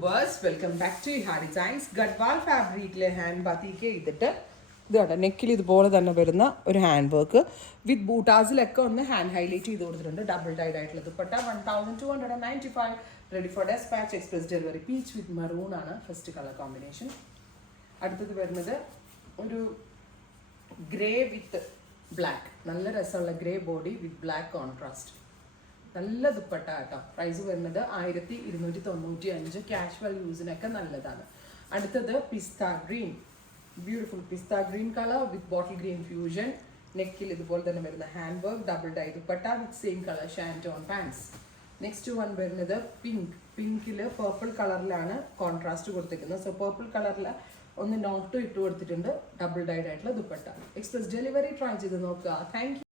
YouTubers welcome back to ഹാ designs. Garhwal ഫാബ്രിക്കിലെ hand ബാത്തിക്ക് ചെയ്തിട്ട് ഇതാണ് നെക്കിൽ ഇതുപോലെ തന്നെ വരുന്ന ഒരു ഹാൻഡ് വർക്ക് വിത്ത് ബൂട്ടാസിലൊക്കെ ഒന്ന് ഹാൻഡ് ഹൈലൈറ്റ് ചെയ്ത് കൊടുത്തിട്ടുണ്ട്. ഡബിൾ ടൈഡ് ആയിട്ടുള്ള dupatta 1295 ready for despatch express delivery. Peach with maroon ആണ് ഫസ്റ്റ് കളർ കോമ്പിനേഷൻ. അടുത്തത് വരുന്നത് ഒരു ഗ്രേ വിത്ത് ബ്ലാക്ക്, നല്ല രസമുള്ള grey body with black contrast. നല്ല ദുപ്പട്ട കേട്ടോ. പ്രൈസ് വരുന്നത് 1295. കാഷ്വൽ യൂസിനൊക്കെ നല്ലതാണ്. അടുത്തത് പിസ്ത ഗ്രീൻ, ബ്യൂട്ടിഫുൾ പിസ്ത green colour with bottle green fusion. നെക്കിൽ ഇതുപോലെ തന്നെ വരുന്ന hand work, double dye dupatta with same colour shantoon pants. Next one വരുന്നത് പിങ്ക്. പിങ്കിൽ പേർപ്പിൾ കളറിലാണ് കോൺട്രാസ്റ്റ് കൊടുത്തിരിക്കുന്നത്. സോ പേർപ്പിൾ കളറിൽ ഒന്ന് നോട്ട് ഇട്ട് കൊടുത്തിട്ടുണ്ട്. ഡബിൾ ഡൈഡ് ആയിട്ടുള്ള ദുപ്പട്ട. എക്സ്പ്രസ് ഡെലിവറി ട്രൈ ചെയ്ത് നോക്കുക. Thank you.